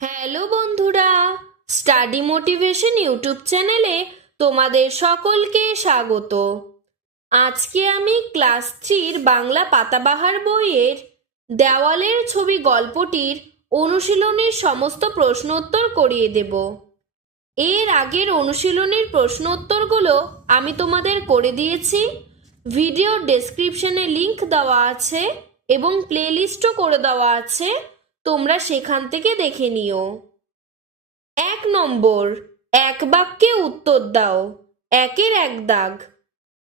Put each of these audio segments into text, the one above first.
Hello বন্ধুরা, study motivation YouTube চ্যানেলে তোমাদের সকলকে স্বাগত। আজকে আমি ক্লাস থ্রির বাংলা পাতাবাহার বইয়ের দেওয়ালের ছবি গল্পটির অনুশীলনীর সমস্ত প্রশ্ন উত্তর করিয়ে দেব। এর আগের অনুশীলনীর প্রশ্ন উত্তরগুলো আমি তোমাদের করে দিয়েছি। ভিডিওর ডেসক্রিপশনে লিংক দেওয়া আছে এবং প্লেলিস্টও করে দেওয়া আছে। তোমরা সেখান থেকে দেখে নিও। এক নম্বর, এক বাক্যে উত্তর দাও। একের এক দাগ।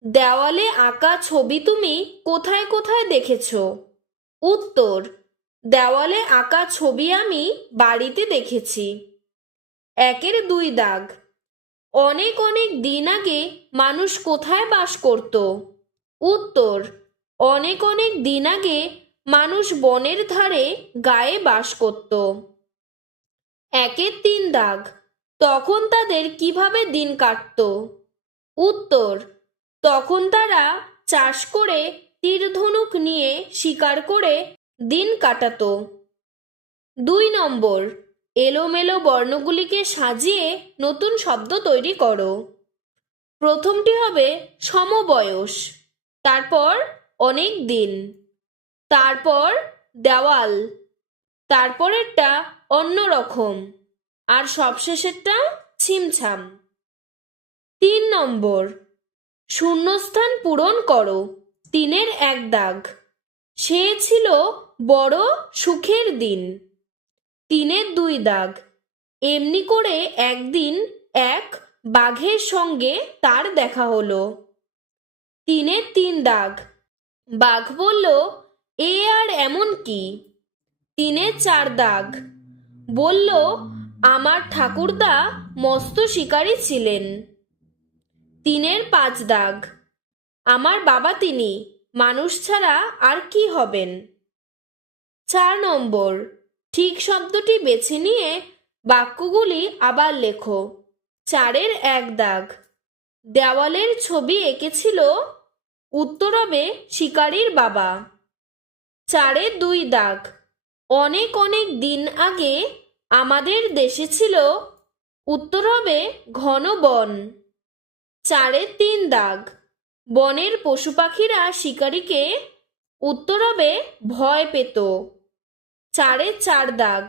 দেওয়ালে আঁকা ছবি তুমি কোথায় কোথায় দেখেছ? উত্তর, দেওয়ালে আঁকা ছবি আমি বাড়িতে দেখেছি। একের দুই দাগ। অনেক অনেক দিন আগে মানুষ কোথায় বাস করত? উত্তর, অনেক অনেক দিন আগে মানুষ বনের ধারে গায়ে বাস করত। একের তিন দাগ, তখন তাদের কীভাবে দিন কাটত? উত্তর, তখন তারা চাষ করে তীরধনুক নিয়ে শিকার করে দিন কাটাত। দুই নম্বর, এলোমেলো বর্ণগুলিকে সাজিয়ে নতুন শব্দ তৈরি করো। প্রথমটি হবে সমবয়স, তারপর অনেক দিন। তারপর দেওয়াল, তারপরেরটা অন্য রকম, আর সবশেষেরটা ছিমছাম। তিন নম্বর, শূন্যস্থান পূরণ করো, তিনের এক দাগ। সে ছিল বড় সুখের দিন, তিনের দুই দাগ। এমনি করে একদিন এক বাঘের সঙ্গে তার দেখা হলো। তিনের তিন দাগ। বাঘ বলল এ আর এমন কি? তিনের চার দাগ। বলল, আমার ঠাকুরদা মস্ত শিকারী ছিলেন। তিনের পাঁচ দাগ। আমার বাবা তিনি, মানুষ ছাড়া আর কি হবেন? চার নম্বর। ঠিক শব্দটি বেছে নিয়ে বাক্যগুলি আবার লেখো। চারের এক দাগ। দেওয়ালের ছবি এঁকেছিল উত্তর হবে শিকারীর বাবা। চারের দুই দাগ। অনেক অনেক দিন আগে আমাদের দেশে ছিল উত্তর হবে ঘন বন। চারের তিন দাগ। বনের পশু পাখিরা শিকারীকে উত্তর হবে ভয় পেত। চারের চার দাগ।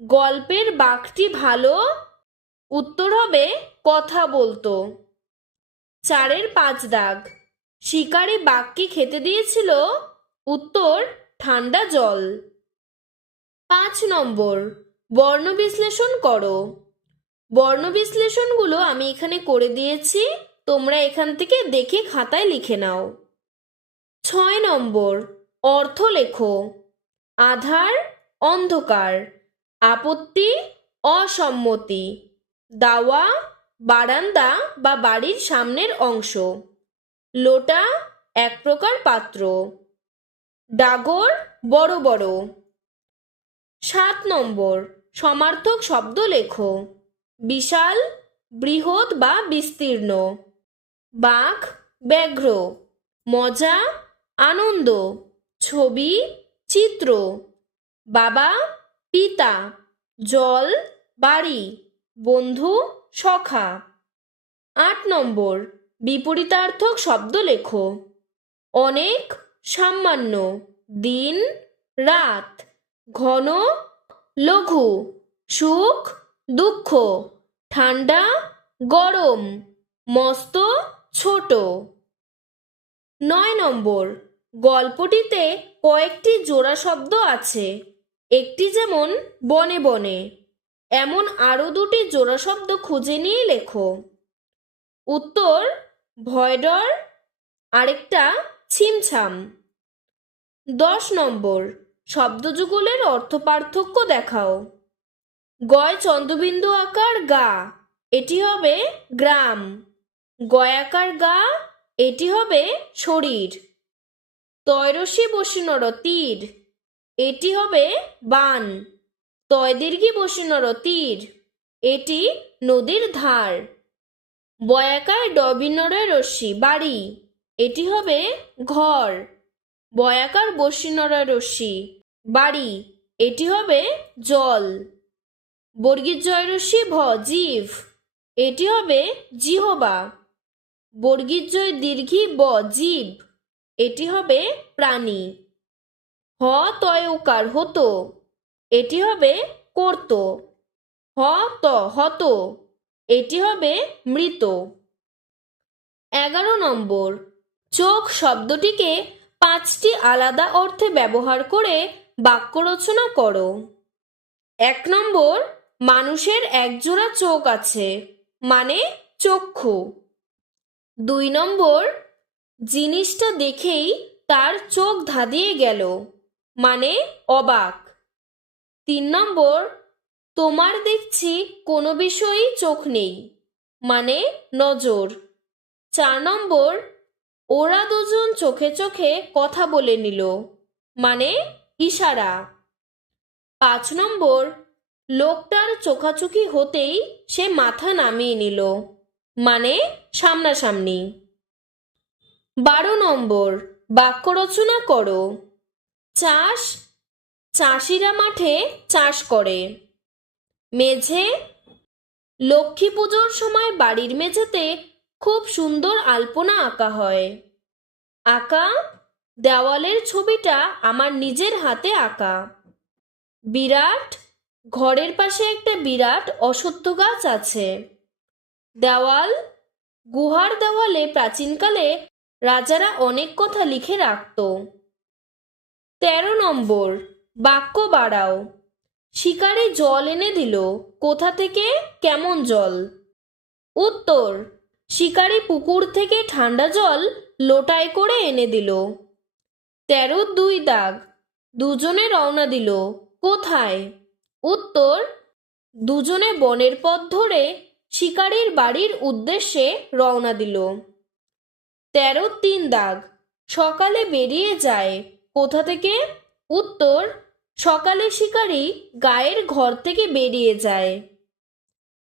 গল্পের বাঘটি ভালো, উত্তর হবে কথা বলতো। চারের পাঁচ দাগ। শিকারি বাঘকে খেতে দিয়েছিল উত্তর ঠান্ডা জল। পাঁচ নম্বর, বর্ণ বিশ্লেষণ করো। বর্ণ বিশ্লেষণগুলো আমি এখানে করে দিয়েছি, তোমরা এখান থেকে দেখে খাতায় লিখে নাও। ছয় নম্বর, অর্থ লেখো। আধার, অন্ধকার। আপত্তি, অসম্মতি। দাওয়া, বারান্দা বা বাড়ির সামনের অংশ। লোটা, এক প্রকার পাত্র। ডাগর, বড় বড়। সাত নম্বর, সমার্থক শব্দ লেখো। বিশাল, বৃহৎ বা বিস্তীর্ণ। বাঘ, ব্যাঘ্র। মজা, আনন্দ। ছবি, চিত্র। বাবা, পিতা। জল, বাড়ি। বন্ধু, সখা। আট নম্বর, বিপরীতার্থক শব্দ লেখো। অনেক সামান্য দিন, রাত, ঘন, লঘু, সুখ, দুঃখ, ঠান্ডা, গরম, মস্ত, ছোট। নয় নম্বর, গল্পটিতে কয়েকটি জোড়া শব্দ আছে। একটি যেমন বনে বনে, এমন আরও দুটি জোড়া শব্দ খুঁজে নিয়ে লেখো। উত্তর, ভয়ডর, আরেকটা ছিমছাম। দশ নম্বর, শব্দযুগলের অর্থ পার্থক্য দেখাও। গয় চন্দ্রবিন্দু আকার গা, এটি হবে গ্রাম। গয়াকার গা, এটি হবে শরীর। তয়রসী বসিনর তীর, এটি হবে বান। তয়দীর্ঘী বসিনর তীর, এটি নদীর ধার। বয়াকায় ডবিনরের রশ্মি, বাড়ি। এটি হবে ঘর। বয়াকার বসিনরের রশ্মি। বাড়ি, এটি হবে জল। বর্গীর জয়রস্যি ভ, জীব। এটি হবে জিহবা। বর্গীর জয় দীর্ঘী ব, জীব। এটি হবে প্রাণী। হ তয়কার হতো। এটি হবে করত। হ, ত, হত। এটি হবে মৃত। এগারো নম্বর। চোখ শব্দটিকে পাঁচটি আলাদা অর্থে ব্যবহার করে বাক্য রচনা করো। এক নম্বর, মানুষের একজোড়া চোখ আছে মানে চক্ষু। দুই নম্বর, জিনিসটা দেখেই তার চোখ ধাঁধিয়ে গেল মানে অবাক। তিন নম্বর, তোমার দেখছি কোনো বিষয়েই চোখ নেই মানে নজর। চার নম্বর ওরা দুজন চোখে চোখে কথা বলে নিল। মানে ইশারা। পাঁচ নম্বর, লোকটার চোখাচোখি হতেই সে মাথা নামিয়ে নিল। মানে সামনাসামনি। বারো নম্বর, বাক্য রচনা করো। চাষ, চাষিরা মাঠে চাষ করে। মেঝে, লক্ষ্মী পুজোর সময় বাড়ির মেঝেতে খুব সুন্দর আলপনা আঁকা হয়। আঁকা, দেওয়ালের ছবিটা আমার নিজের হাতে আঁকা। বিরাট, ঘরের পাশে একটা বিরাট অসত্য গাছ আছে। দেওয়াল, গুহার দেওয়ালে প্রাচীনকালে রাজারা অনেক কথা লিখে রাখত। তেরো নম্বর, বাক্য বাড়াও। শিকারে জল এনে দিল, কোথা থেকে? কেমন জল? উত্তর শিকারি পুকুর থেকে ঠান্ডা জল লোটায় করে এনে দিল। তেরো দুই দাগ, দুজনে রওনা দিল। কোথায়? উত্তর, দুজনে বনের পথ ধরে শিকারির বাড়ির উদ্দেশ্যে রওনা দিল। তেরো তিন দাগ, সকালে বেরিয়ে যায়। কোথা থেকে? উত্তর, সকালে শিকারি গায়ের ঘর থেকে বেরিয়ে যায়।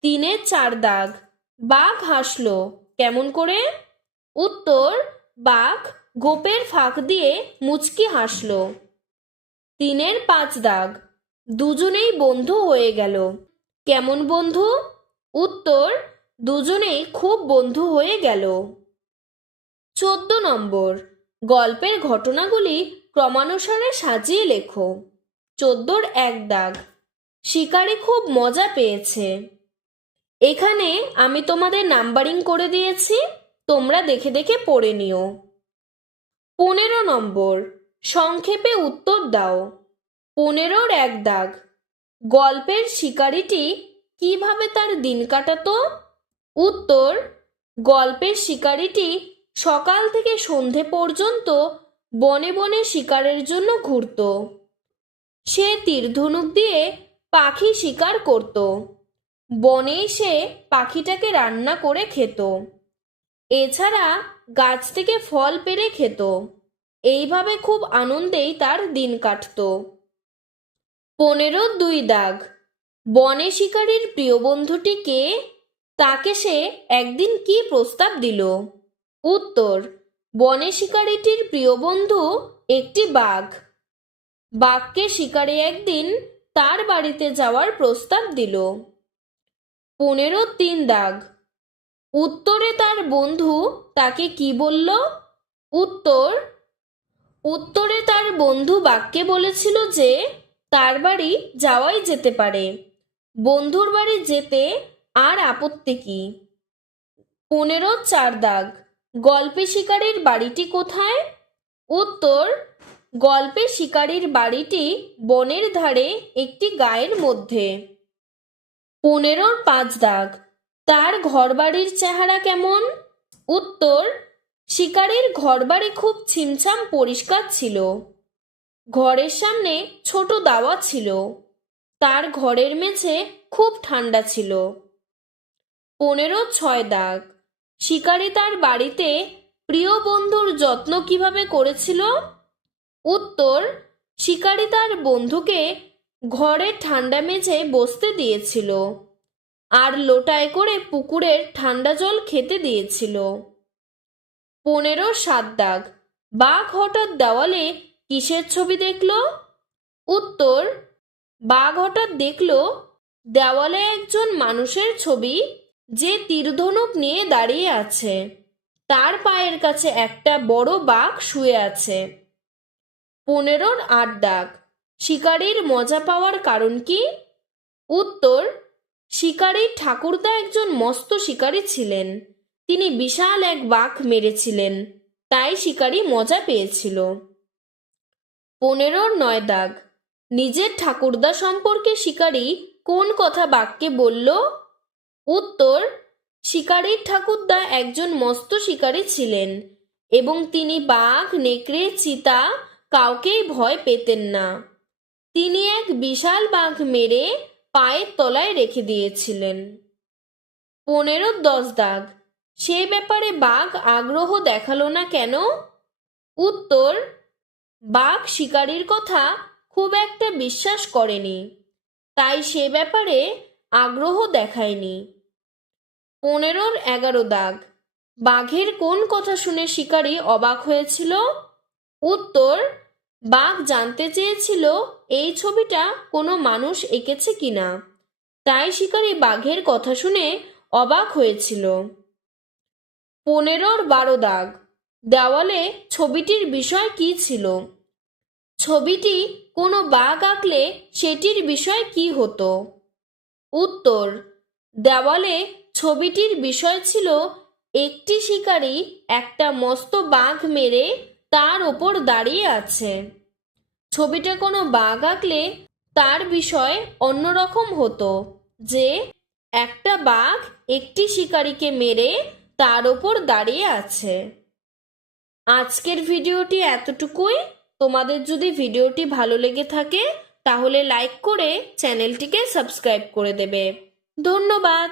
তিনে চার দাগ বাঘ হাসলো। কেমন করে? উত্তর, বাঘ গোপের ফাঁক দিয়ে মুচকি হাসলো। তিনের পাঁচ দাগ। দুজনেই বন্ধু হয়ে গেল। কেমন বন্ধু? উত্তর, দুজনেই খুব বন্ধু হয়ে গেল। চোদ্দ নম্বর। গল্পের ঘটনাগুলি ক্রমানুসারে সাজিয়ে লেখো। চোদ্দোর এক দাগ। শিকারি খুব মজা পেয়েছে। এখানে আমি তোমাদের নাম্বারিং করে দিয়েছি, তোমরা দেখে দেখে পড়ে নিও। পনেরো নম্বর, সংক্ষেপে উত্তর দাও। পনেরোর এক দাগ, গল্পের শিকারিটি কীভাবে তার দিন কাটাতো? উত্তর, গল্পের শিকারিটি সকাল থেকে সন্ধে পর্যন্ত বনে বনে শিকারের জন্য ঘুরত। সে তীরধনুক দিয়ে পাখি শিকার করত। বনেই সে পাখিটাকে রান্না করে খেত। এছাড়া গাছ থেকে ফল পেড়ে খেত। এইভাবে খুব আনন্দেই তার দিন কাটত। পনেরো দুই দাগ। বনে শিকারীর প্রিয় বন্ধুটি কে, তাকে সে একদিন কি প্রস্তাব দিল? উত্তর, বনে শিকারীটির প্রিয় বন্ধু একটি বাঘ। বাঘকে শিকারে একদিন তার বাড়িতে যাওয়ার প্রস্তাব দিল। পনেরো তিন দাগ। উত্তরে তার বন্ধু তাকে কি বলল? উত্তর, উত্তরে তার বন্ধু বাক্যে বলেছিল যে, তার বাড়ি যাওয়াই যেতে পারে। বন্ধুর বাড়ি যেতে আর আপত্তি কি? পনেরো চার দাগ। গল্পে শিকারীর বাড়িটি কোথায়? উত্তর, গল্পে শিকারীর বাড়িটি বনের ধারে একটি গায়ের মধ্যে। পনেরোর পাঁচ দাগ। তার ঘরবাড়ির চেহারা কেমন? উত্তর, শিকারীর ঘরবাড়ি খুব ছিমছাম পরিষ্কার ছিল। ঘরের সামনে ছোট দাওয়া ছিল। তার ঘরের মেঝে খুব ঠান্ডা ছিল। পনেরো ছয় দাগ। শিকারী তার বাড়িতে প্রিয় বন্ধুর যত্ন কীভাবে করেছিল? উত্তর, শিকারী তার বন্ধুকে ঘরের ঠান্ডা মেঝে বসতে দিয়েছিল আর লোটায় করে পুকুরের ঠান্ডা জল খেতে দিয়েছিল। পনেরো সাত দাগ। বাঘ হঠাৎ দেওয়ালে কিসের ছবি দেখল? উত্তর, বাঘ হঠাৎ দেখল দেওয়ালে একজন মানুষের ছবি যে তীরধনুক নিয়ে দাঁড়িয়ে আছে। তার পায়ের কাছে একটা বড় বাঘ শুয়ে আছে। পনেরোর আট দাগ। শিকারীর মজা পাওয়ার কারণ কি? উত্তর, শিকারীর ঠাকুরদা একজন মস্ত শিকারী ছিলেন। তিনি বিশাল এক বাঘ মেরেছিলেন, তাই শিকারী মজা পেয়েছিল। পনেরোর নয় দাগ, নিজের ঠাকুরদা সম্পর্কে শিকারী কোন কথা বাঘকে বলল? উত্তর, শিকারীর ঠাকুরদা একজন মস্ত শিকারী ছিলেন এবং তিনি বাঘ, নেকড়ে, চিতা কাউকেই ভয় পেতেন না। তিনি এক বিশাল বাঘ মেরে পায়ের তলায় রেখে দিয়েছিলেন। পনেরো দশ দাগ। সে ব্যাপারে বাঘ আগ্রহ দেখাল না কেন? উত্তর, বাঘ শিকারীর কথা খুব একটা বিশ্বাস করেনি, তাই সে ব্যাপারে আগ্রহ দেখায়নি। পনেরোর এগারো দাগ। বাঘের কোন কথা শুনে শিকারী অবাক হয়েছিল? উত্তর বাঘ জানতে চেয়েছিল, এই ছবিটা কোনো মানুষ এঁকেছে কিনা তাই শিকারী বাঘের কথা শুনে অবাক হয়েছিল। পনেরোর বারো দাগ। দেওয়ালে ছবিটির বিষয় কি ছিল? ছবিটি কোনো বাঘ আঁকলে সেটির বিষয় কি হতো? উত্তর, দেওয়ালে ছবিটির বিষয় ছিল, একটি শিকারী একটা মস্ত বাঘ মেরে তার ওপর দাঁড়িয়ে আছে। ছবিটা কোনো বাঘ আঁকলে তার বিষয় অন্যরকম হতো যে একটা বাঘ একটি শিকারীকে মেরে তার ওপর দাঁড়িয়ে আছে। আজকের ভিডিওটি এতটুকুই। তোমাদের যদি ভিডিওটি ভালো লেগে থাকে, তাহলে লাইক করে চ্যানেলটিকে সাবস্ক্রাইব করে দেবে। ধন্যবাদ।